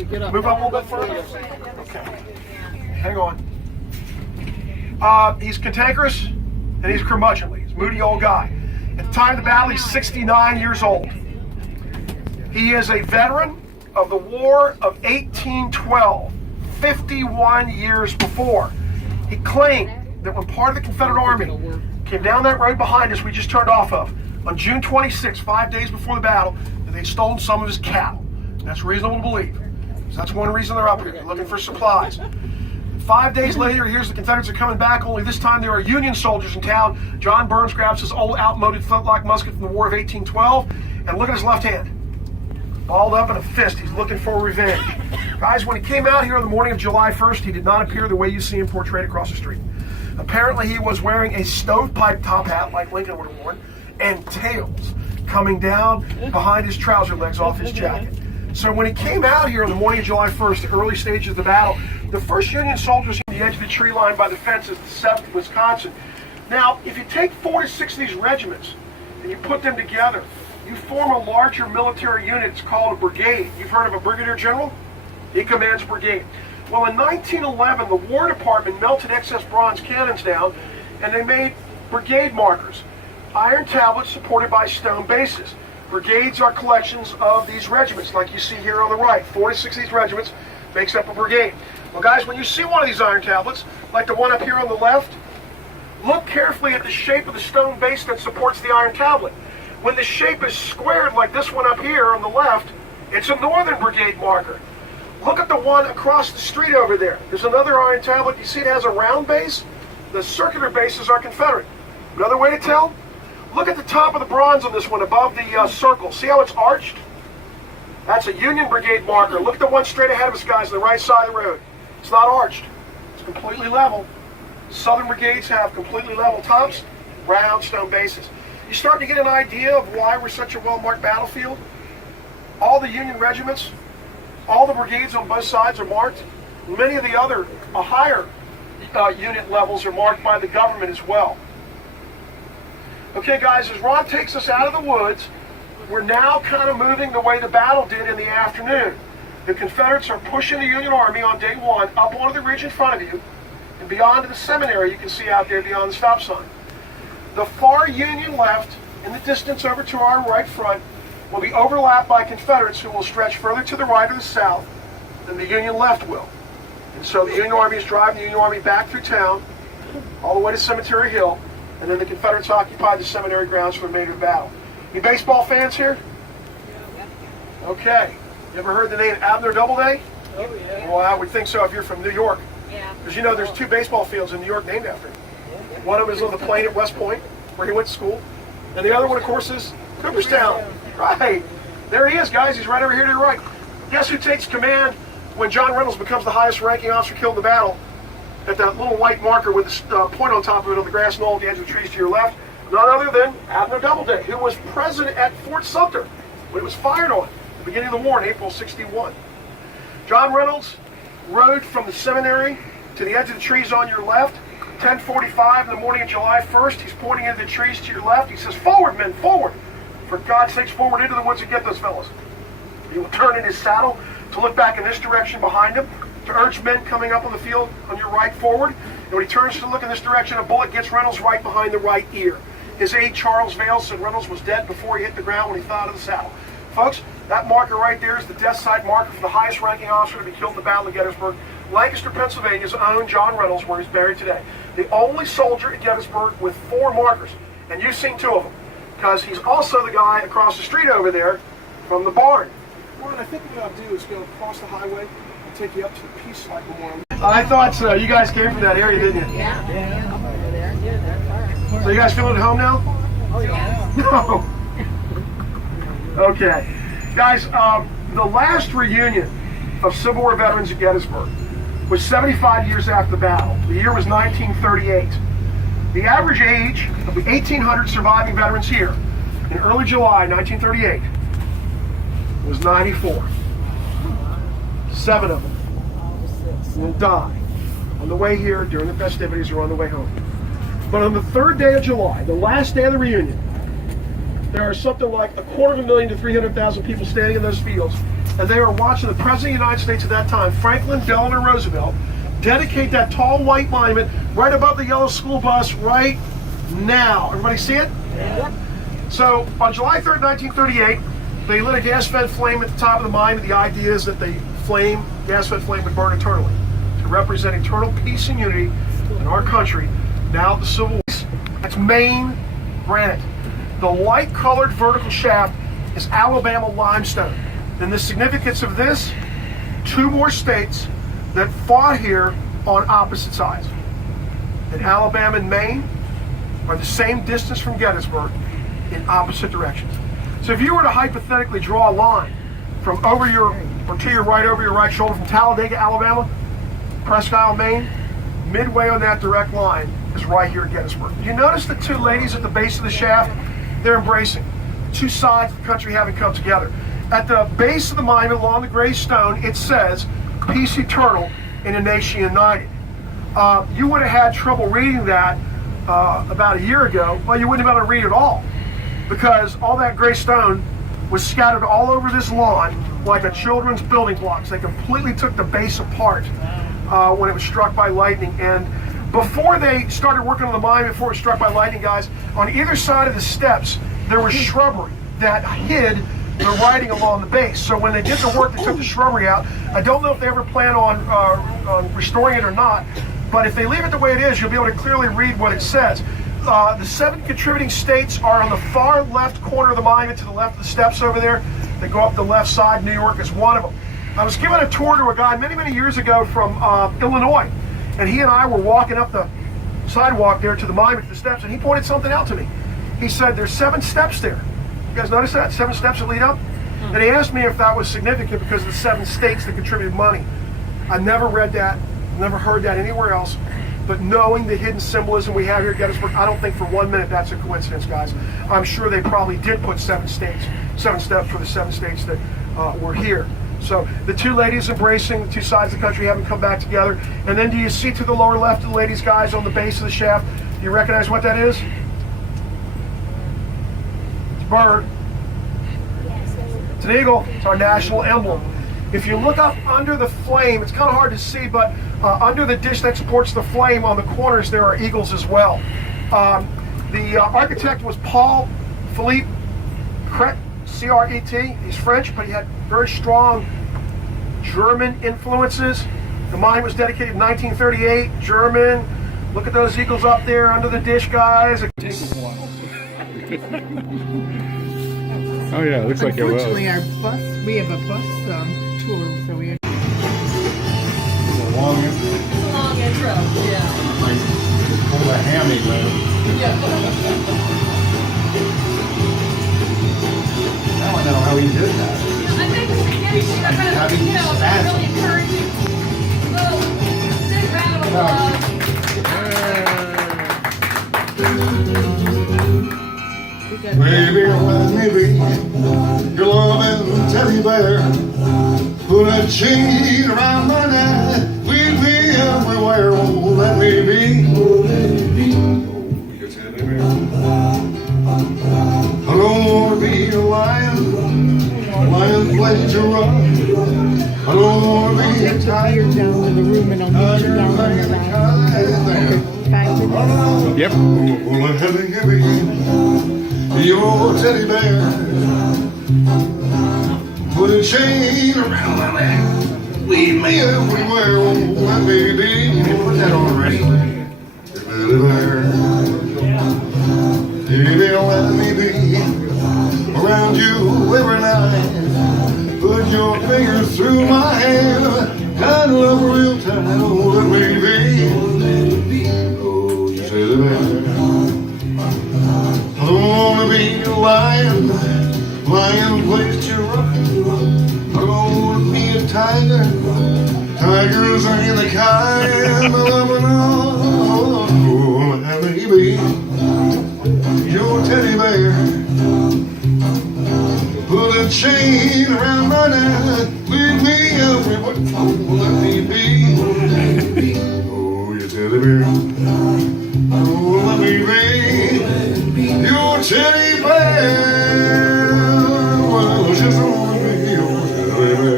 Move up a little bit further. Okay. Hang on. He's cantankerous and he's curmudgeonly. He's a moody old guy. At the time of the battle, he's 69 years old. He is a veteran of the War of 1812, 51 years before. He claimed that when part of the Confederate Army came down that road behind us we just turned off of, on June 26, 5 days before the battle, that they'd stolen some of his cattle. That's reasonable to believe. So that's one reason they're up here. They're looking for supplies. 5 days later, here's the Confederates are coming back, only this time there are Union soldiers in town. John Burns grabs his old outmoded flintlock musket from the War of 1812, and look at his left hand. Balled up in a fist. He's looking for revenge. Guys, when he came out here on the morning of July 1st, he did not appear the way you see him portrayed across the street. Apparently, he was wearing a stovepipe top hat like Lincoln would have worn, and tails coming down behind his trouser legs off his jacket. So when he came out here on the morning of July 1st, the early stages of the battle, the first Union soldiers on the edge of the tree line by the fences, the 7th Wisconsin. Now, if you take 4 to 6 of these regiments and you put them together, you form a larger military unit. It's called a brigade. You've heard of a brigadier general? He commands a brigade. Well, in 1911, the War Department melted excess bronze cannons down, and they made brigade markers, iron tablets supported by stone bases. Brigades are collections of these regiments, like you see here on the right. 4 to 6 of these regiments makes up a brigade. Well, guys, when you see one of these iron tablets, like the one up here on the left, look carefully at the shape of the stone base that supports the iron tablet. When the shape is squared like this one up here on the left, it's a Northern Brigade marker. Look at the one across the street over there. There's another iron tablet. You see it has a round base? The circular bases are Confederate. Another way to tell? Look at the top of the bronze on this one above the circle. See how it's arched? That's a Union Brigade marker. Look at the one straight ahead of us, guys, on the right side of the road. It's not arched. It's completely level. Southern brigades have completely level tops, round stone bases. You start to get an idea of why we're such a well-marked battlefield. All the Union regiments, all the brigades on both sides are marked. Many of the other higher unit levels are marked by the government as well. Okay, guys, as Ron takes us out of the woods, we're now kind of moving the way the battle did in the afternoon. The Confederates are pushing the Union Army on day one up onto the ridge in front of you, and beyond to the seminary you can see out there beyond the stop sign. The far Union left, in the distance over to our right front, will be overlapped by Confederates who will stretch further to the right or the south than the Union left will. And so the Union Army is driving the Union Army back through town, all the way to Cemetery Hill, and then the Confederates occupy the seminary grounds for the remainder of the battle. You baseball fans here? Okay. You ever heard the name Abner Doubleday? Oh, yeah. Well, I would think so if you're from New York. Yeah. Because you know there's 2 baseball fields in New York named after him. One of them is on the plain at West Point, where he went to school. And the other one, of course, is Cooperstown. Right. There he is, guys. He's right over here to the right. Guess who takes command when John Reynolds becomes the highest ranking officer killed in the battle? At that little white marker with the point on top of it on the grass knoll at the edge of the trees to your left. None other than Abner Doubleday, who was present at Fort Sumter when it was fired on at the beginning of the war in April '61. John Reynolds rode from the seminary to the edge of the trees on your left. 10:45 in the morning of July 1st, he's pointing into the trees to your left. He says, "Forward, men, forward! For God's sakes, forward into the woods and get those fellows." He will turn in his saddle to look back in this direction behind him, to urge men coming up on the field on your right forward. And when he turns to look in this direction, a bullet gets Reynolds right behind the right ear. His aide, Charles Vale, said Reynolds was dead before he hit the ground when he fell out of the saddle. Folks, that marker right there is the death side marker for the highest ranking officer to be killed in the Battle of Gettysburg. Lancaster, Pennsylvania's own John Reynolds, where he's buried today. The only soldier at Gettysburg with 4 markers. And you've seen 2 of them. Because he's also the guy across the street over there from the barn. Ron, I think what I'll do is go across the highway and take you up to the Peace Memorial. I thought so. You guys came from that area, didn't you? Yeah. I'm over there. Yeah, that's far. So you guys feeling at home now? Oh, yeah. No. Okay. Guys, the last reunion of Civil War veterans at Gettysburg was 75 years after the battle. The year was 1938. The average age of the 1,800 surviving veterans here in early July 1938 was 94. 7 of them will die on the way here during the festivities or on the way home. But on the 3rd day of July, the last day of the reunion, there are something like 250,000 to 300,000 people standing in those fields and they were watching the President of the United States at that time, Franklin Delano Roosevelt, dedicate that tall white monument right above the yellow school bus right now. Everybody see it? Yep. So on July 3rd, 1938, they lit a gas-fed flame at the top of the monument. The idea is that the gas-fed flame would burn eternally to represent eternal peace and unity in our country. Now the Civil War. That's Maine granite. The light-colored vertical shaft is Alabama limestone. And the significance of this, 2 more states that fought here on opposite sides. And Alabama and Maine are the same distance from Gettysburg in opposite directions. So if you were to hypothetically draw a line from over your, or to your right over your right shoulder from Talladega, Alabama, Presque Isle, Maine, midway on that direct line is right here at Gettysburg. You notice the 2 ladies at the base of the shaft? They're embracing. 2 sides of the country having come together. At the base of the monument along the gray stone, it says, "Peace eternal in a nation united." You would have had trouble reading that about a year ago. Well, you wouldn't have been able to read it all, because all that gray stone was scattered all over this lawn like a children's building blocks. They completely took the base apart when it was struck by lightning. And before they started working on the monument, before it was struck by lightning, guys, on either side of the steps, there was shrubbery that hid the writing along the base. So when they did the work, they took the shrubbery out. I don't know if they ever plan on restoring it or not, but if they leave it the way it is, you'll be able to clearly read what it says. The 7 contributing states are on the far left corner of the monument, to the left of the steps over there. They go up the left side. New York is one of them. I was giving a tour to a guy many years ago from Illinois, and he and I were walking up the sidewalk there to the monument, to the steps, and he pointed something out to me. He said, "There's 7 steps there." You guys notice that? 7 steps that lead up? And he asked me if that was significant because of the 7 states that contributed money. I never read that, never heard that anywhere else. But knowing the hidden symbolism we have here at Gettysburg, I don't think for 1 minute that's a coincidence, guys. I'm sure they probably did put 7 steps for the 7 states that were here. So the 2 ladies embracing, the 2 sides of the country having come back together. And then do you see to the lower left of the ladies, guys, on the base of the shaft? Do you recognize what that is? It's a bird. It's an eagle. It's our national emblem. If you look up under the flame, it's kind of hard to see, but under the dish that supports the flame on the corners, there are eagles as well. The architect was Paul Philippe Cret, C-R-E-T. He's French, but he had very strong German influences. The monument was dedicated in 1938, German. Look at those eagles up there under the dish, guys. Oh yeah, it looks like it will. Unfortunately, our bus, we have a bus tour, so we have... It's a long intro. It's a long intro, yeah. Like, kind of a hammy, man. Yeah. Now I know how he did that. I think it's the beginning, you know, kind of, you know, really encouraging. Little big round of applause. Baby, let me be your loving teddy bear. Put a chain around my neck. We'd be everywhere. Oh, let me be. Oh, your teddy bear. I don't want to be a lion. Lion plays a run. I don't want to be a tiger. Down to the room and I'll meet you down on the line. Yep. Oh, let me be your teddy bear. Put a chain around my neck. Lead me everywhere. Oh, let me be. You put that on already. Teddy bear. Baby, let me be around you every night. Put your fingers through my hair. Kind of love real tight. Oh, let me be. Oh, you teddy bear. I don't wanna be a lion, lion plays you rough. I don't wanna be a tiger, tigers ain't the kind of loving. Oh, let me be your teddy bear. Put a chain around my neck, lead me everywhere. Oh, let me be. Oh, your teddy bear. Oh, let me be your teddy bear. Well, just wanna be your teddy bear.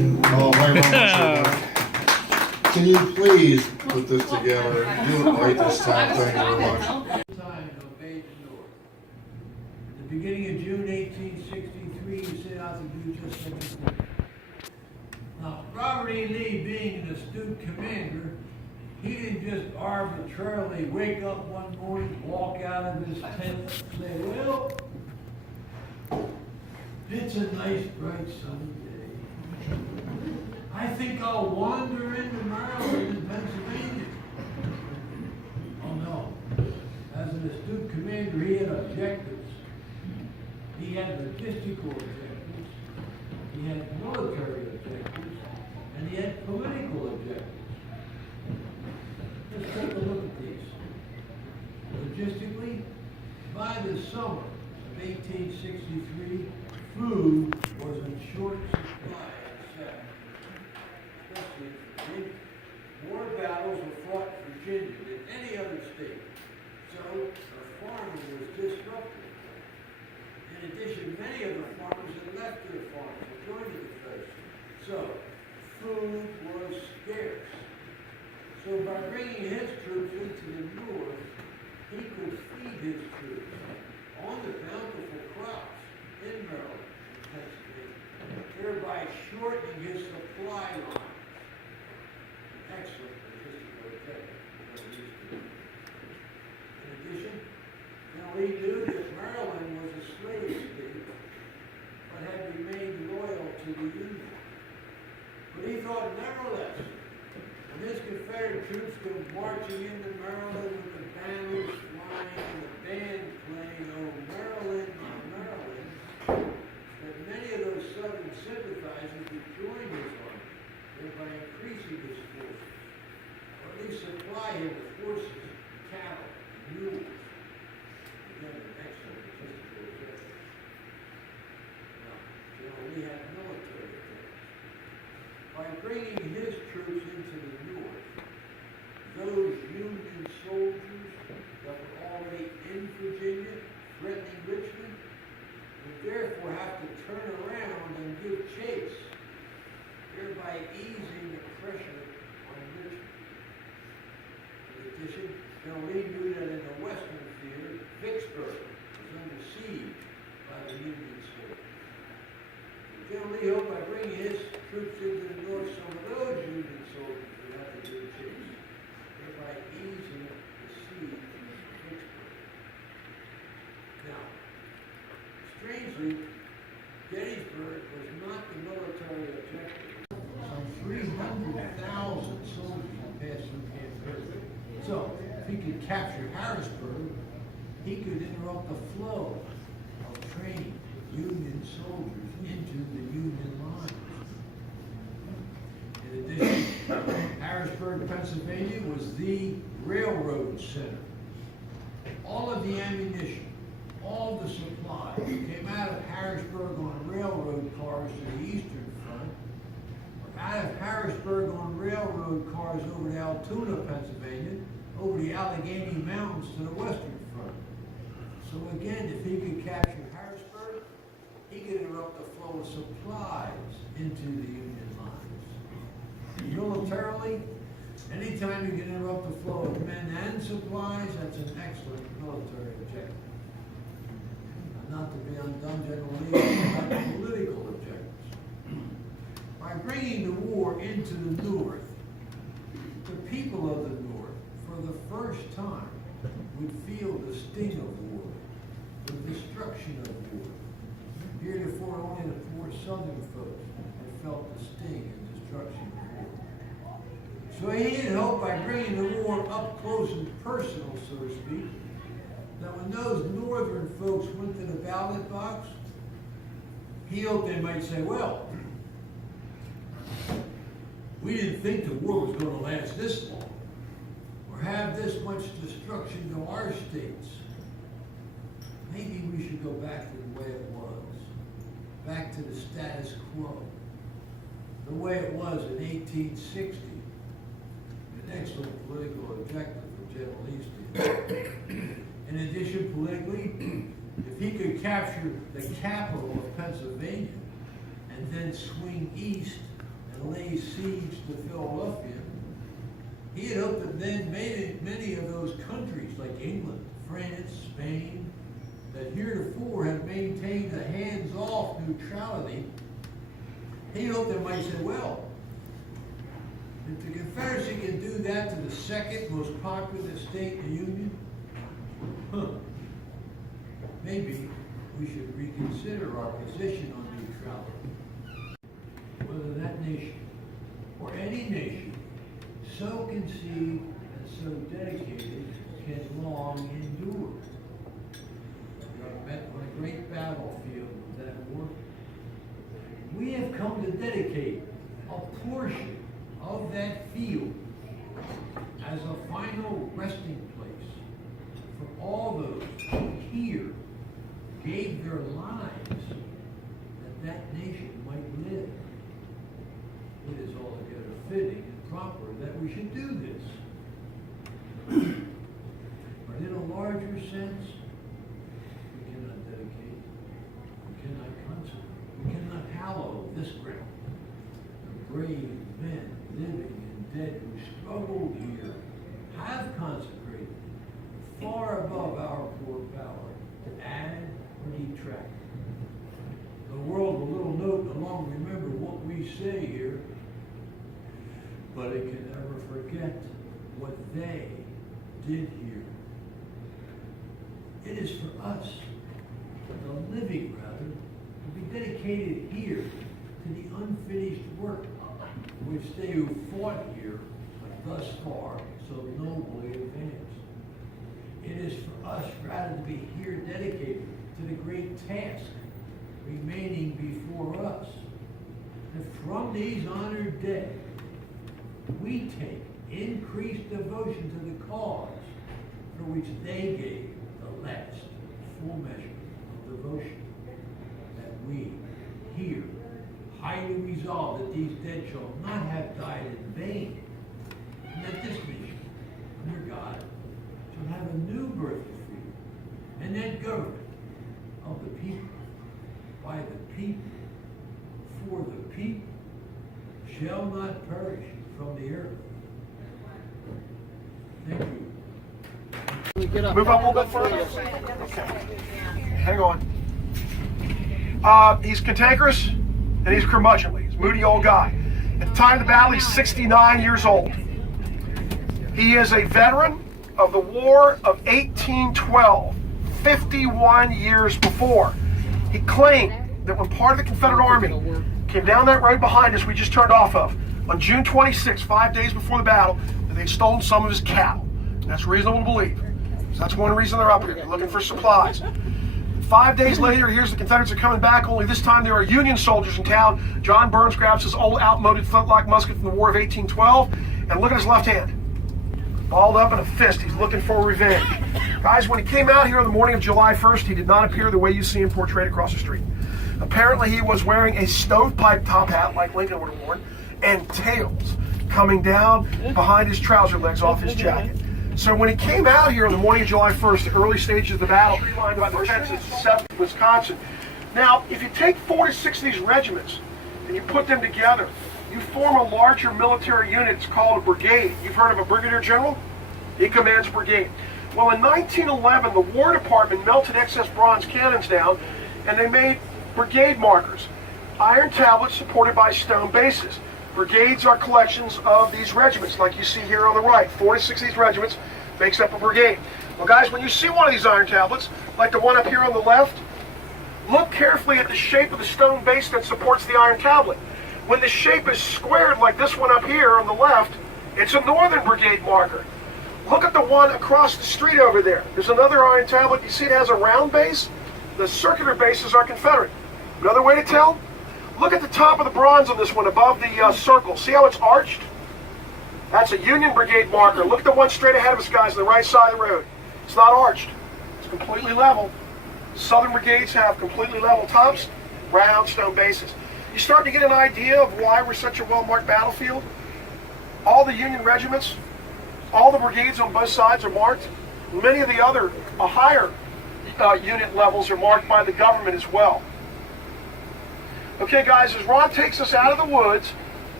Can you please put this together? Do it right this time. Thank you very much. Time to obey the North. At the beginning of June 1863, he set out to do just something. Now, Robert E. Lee, being an astute commander, he didn't just arbitrarily wake up one morning, walk out of his tent, and say, well, it's a nice, bright, sunny day. I think I'll wander into Maryland and Pennsylvania. Oh no. As an astute commander, he had objectives. He had logistical objectives. He had military objectives. And he had political objectives. Let's take a look at these. Logistically, by the summer of 1863, food was in short supply in the South. Especially in Virginia. More battles were fought in Virginia than any other state. So the farming was disrupted. In addition, many of the farmers had left their farms and joined the Confederacy. So food was scarce. So by bringing his troops into the North, he could feed his troops on the bountiful crops in Maryland and Pennsylvania, thereby shortening his supply line. Excellent logistical objective. In addition, Lee knew that Maryland was a slave state, but had remained loyal to the Union. But he thought, nevertheless, when his Confederate troops go marching into Maryland with the banners flying and the band playing, "Oh Maryland, my Maryland," that many of those Southern sympathizers would join his army, thereby increasing his forces, or at least supply him with horses, cattle, and mules. Again, an excellent logistical objective. Now, Lee had military objectives. By bringing his troops into the North, those Union soldiers that were already in Virginia, threatening Richmond, would therefore have to turn around and give chase, thereby easing the pressure on Richmond. In addition, General Lee knew that in the western theater, Vicksburg was under siege by the Union soldiers. General Lee hoped by bringing his troops into the North, some of those Union soldiers would have to give chase, thereby easing the siege of Vicksburg. Now, strangely, Gettysburg was not the military objective. Some 300,000 soldiers had passed through Camp Gettysburg. So, if he could capture Harrisburg, he could interrupt the flow of trained Union soldiers into the Union lines. In addition, Harrisburg, Pennsylvania was the railroad center. All of the ammunition, all the supplies came out of Harrisburg on railroad cars to the eastern front, or out of Harrisburg on railroad cars over to Altoona, Pennsylvania, over the Allegheny Mountains to the western front. So again, if he could capture Harrisburg, he could interrupt the flow of supplies into the Union lines. Militarily, anytime you can interrupt the flow of men and supplies, that's an excellent military objective. Not to be undone, General Lee had political objectives. By bringing the war into the North, the people of the North, for the first time, would feel the sting of war, the destruction of war. Heretofore, only the poor Southern folks had felt the sting and destruction of war. So he had hoped by bringing the war up close and personal, so to speak, that when those Northern folks went to the ballot box, he hoped they might say, well, we didn't think the war was going to last this long, or have this much destruction to our states. Maybe we should go back to the way it was, back to the status quo, the way it was in 1860. An excellent political objective for General Lee. In addition, politically, if he could capture the capital of Pennsylvania and then swing east and lay laid siege to Philadelphia, he had hoped that then many of those countries like England, France, Spain, that heretofore had maintained a hands-off neutrality, he hoped they might say, well, if the Confederacy can do that to the second most populous state in the Union, maybe we should reconsider our position on neutrality. Whether that nation, or any nation, so conceived and so dedicated can long endure. I met on a great battlefield of that war. We have come to dedicate a portion of that field as a final resting place for all those who here gave their lives that that nation might live. It is altogether fitting and proper that we should do this. But in a larger sense, we cannot dedicate, we cannot consecrate, we cannot hallow this ground. The brave men living and dead who struggled here have consecrated far above our poor power to add or detract. The world will little note and long remember what we say here, but it can never forget what they did here. It is for us, the living rather, to be dedicated here to the unfinished work which they who fought here but thus far so nobly advanced. It is for us rather to be here dedicated to the great task remaining before us. And from these honored dead, we take increased devotion to the cause for which they gave the last full measure of devotion, that we here highly resolve that these dead shall not have died in vain, and that this nation, under God, shall have a new birth of freedom, and that government of the people, by the people, for the people, shall not perish from the earth. Thank you. Move up a little bit further. Okay. Hang on. He's cantankerous and he's curmudgeonly. He's a moody old guy. At the time of the battle, he's 69 years old. He is a veteran of the War of 1812, 51 years before. He claimed that when part of the Confederate Army came down that road behind us we just turned off of, on June 26, 5 days before the battle, that they'd stolen some of his cattle. And that's reasonable to believe. So that's one reason they're up here. They're looking for supplies. 5 days later, here's the Confederates are coming back, only this time there are Union soldiers in town. John Burns grabs his old outmoded flintlock musket from the War of 1812, and look at his left hand. Balled up in a fist, he's looking for revenge. Guys, when he came out here on the morning of July 1st, he did not appear the way you see him portrayed across the street. Apparently he was wearing a stovepipe top hat like Lincoln would have worn, and tails coming down behind his trouser legs off his jacket. So when he came out here on the morning of July 1st, the early stages of the battle, by the fences, 7th, Wisconsin. Now, if you take 4 to 6 of these regiments and you put them together, you form a larger military unit. It's called a brigade. You've heard of a brigadier general? He commands a brigade. Well, in 1911, the War Department melted excess bronze cannons down, and they made brigade markers, iron tablets supported by stone bases. Brigades are collections of these regiments, like you see here on the right. 4 to 6 of these regiments makes up a brigade. Well, guys, when you see one of these iron tablets, like the one up here on the left, look carefully at the shape of the stone base that supports the iron tablet. When the shape is squared like this one up here on the left, it's a Northern Brigade marker. Look at the one across the street over there. There's another iron tablet. You see it has a round base? The circular bases are Confederate. Another way to tell? Look at the top of the bronze on this one above the circle. See how it's arched? That's a Union Brigade marker. Look at the one straight ahead of us, guys, on the right side of the road. It's not arched. It's completely level. Southern brigades have completely level tops, round stone bases. You start to get an idea of why we're such a well-marked battlefield. All the Union regiments, all the brigades on both sides are marked. Many of the other higher unit levels are marked by the government as well. Okay, guys, as Ron takes us out of the woods,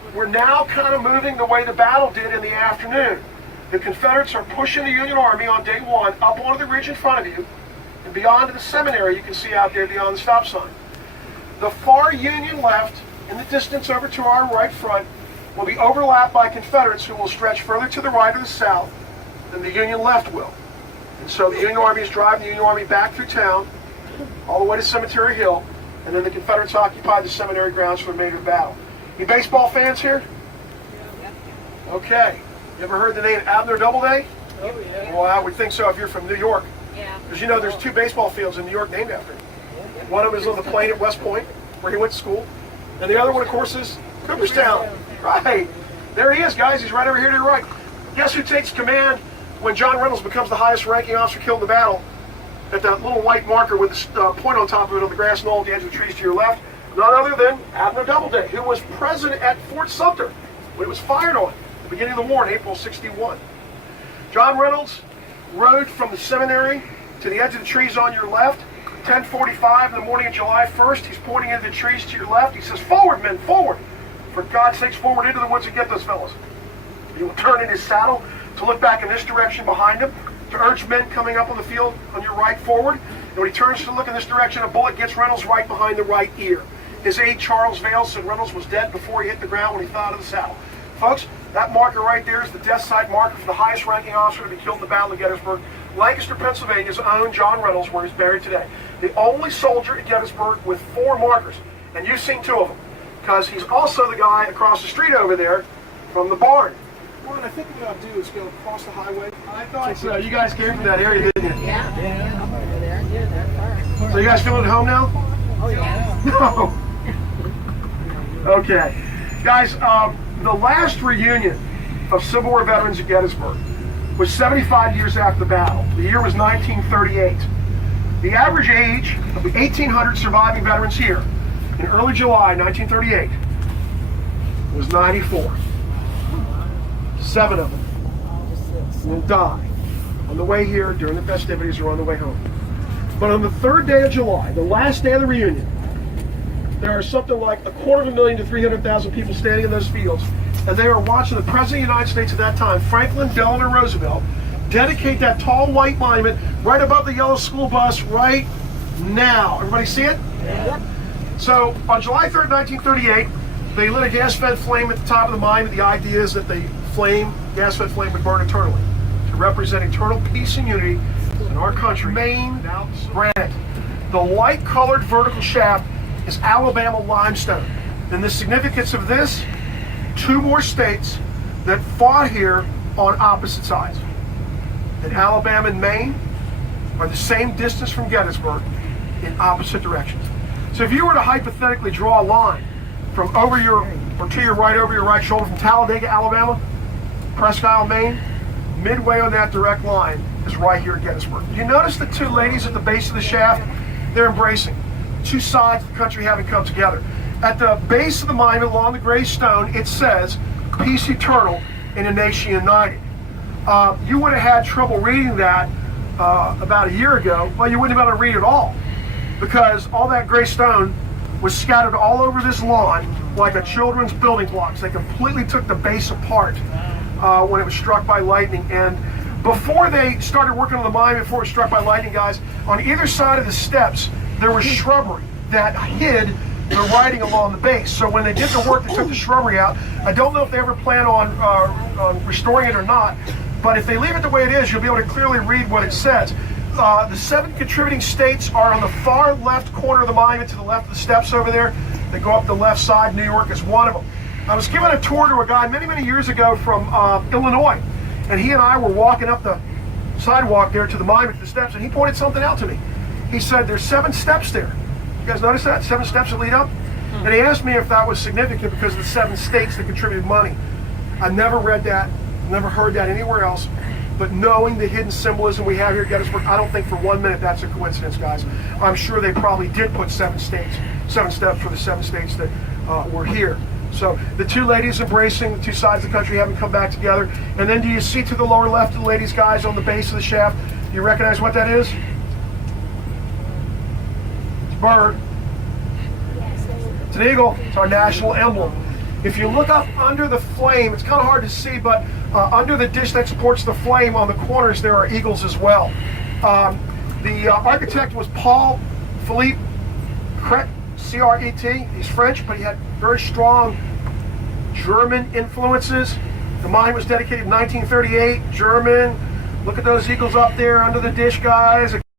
we're now kind of moving the way the battle did in the afternoon. The Confederates are pushing the Union Army on day one up onto the ridge in front of you and beyond to the seminary you can see out there beyond the stop sign. The far Union left, in the distance over to our right front, will be overlapped by Confederates who will stretch further to the right or the south than the Union left will. And so the Union Army is driving the Union Army back through town, all the way to Cemetery Hill, and then the Confederates occupy the seminary grounds for the remainder of the battle. You baseball fans here? Okay. You ever heard the name Abner Doubleday? Oh, yeah. Well, I would think so if you're from New York. Yeah. Because you know there's 2 baseball fields in New York named after him. One of them is on the plain at West Point, where he went to school. And the other one, of course, is Cooperstown. Right. There he is, guys. He's right over here to your right. Guess who takes command when John Reynolds becomes the highest ranking officer killed in the battle? At that little white marker with the point on top of it on the grass knoll at the edge of the trees to your left. None other than Abner Doubleday, who was present at Fort Sumter when it was fired on at the beginning of the war in April '61. John Reynolds rode from the seminary to the edge of the trees on your left. 10:45 in the morning of July 1st, he's pointing into the trees to your left. He says, "Forward, men, forward! For God's sakes, forward into the woods and get those fellows." He will turn in his saddle to look back in this direction behind him, to urge men coming up on the field on your right forward. And when he turns to look in this direction, a bullet gets Reynolds right behind the right ear. His aide, Charles Vale, said Reynolds was dead before he hit the ground when he fell out of the saddle. Folks, that marker right there is the death site marker for the highest ranking officer to be killed in the Battle of Gettysburg. Lancaster, Pennsylvania's own John Reynolds, where he's buried today. The only soldier at Gettysburg with 4 markers. And you've seen 2 of them. Because he's also the guy across the street over there from the barn. Well, I think what I'll do is go across the highway. I thought so. You guys came from that area, didn't you? Yeah. I'm over there. Yeah, that's far. So you guys feeling at home now? Oh, yeah. No. Okay. Guys, the last reunion of Civil War veterans at Gettysburg was 75 years after the battle. The year was 1938. The average age of the 1,800 surviving veterans here in early July 1938 was 94. 7 of them will die on the way here during the festivities or on the way home. But on the 3rd day of July, the last day of the reunion, there are something like 250,000 to 300,000 people standing in those fields, and they are watching the President of the United States at that time, Franklin Delano Roosevelt, dedicate that tall white monument right above the yellow school bus right now. Everybody see it? Yeah. So on July 3rd, 1938, they lit a gas-fed flame at the top of the monument. The idea is that the gas-fed flame would burn eternally to represent eternal peace and unity in our country. Maine granite. The light-colored vertical shaft is Alabama limestone. And the significance of this, 2 more states that fought here on opposite sides. And Alabama and Maine are the same distance from Gettysburg in opposite directions. So if you were to hypothetically draw a line from over your, or to your right over your right shoulder from Talladega, Alabama, Presque Isle, Maine, midway on that direct line is right here at Gettysburg. You notice the 2 ladies at the base of the shaft? They're embracing. 2 sides of the country having come together. At the base of the monument along the gray stone, it says, "Peace eternal in a nation united." You would have had trouble reading that about a year ago. Well, you wouldn't have been able to read it all, because all that gray stone was scattered all over this lawn like a children's building blocks. They completely took the base apart when it was struck by lightning. And before they started working on the monument, before it was struck by lightning, guys, on either side of the steps, there was shrubbery that hid the writing along the base. So when they did the work, they took the shrubbery out. I don't know if they ever plan on restoring it or not, but if they leave it the way it is, you'll be able to clearly read what it says. The 7 contributing states are on the far left corner of the monument to the left of the steps over there. They go up the left side. New York is one of them. I was giving a tour to a guy many, many years ago from Illinois, and he and I were walking up the sidewalk there to the monument, to the steps, and he pointed something out to me. He said, "There's 7 steps there." You guys notice that? 7 steps that lead up? And he asked me if that was significant because of the 7 states that contributed money. I never read that, never heard that anywhere else. But knowing the hidden symbolism we have here at Gettysburg, I don't think for 1 minute that's a coincidence, guys. I'm sure they probably did put 7 steps for the 7 states that were here. So the 2 ladies embracing, the 2 sides of the country having come back together. And then do you see to the lower left of the ladies, guys, on the base of the shaft? Do you recognize what that is? It's a bird. It's an eagle. It's our national emblem. If you look up under the flame, it's kind of hard to see, but under the dish that supports the flame on the corners, there are eagles as well. The architect was Paul Philippe Cret, C-R-E-T. He's French, but he had very strong German influences. The mine was dedicated in 1938, German. Look at those eagles up there under the dish, guys.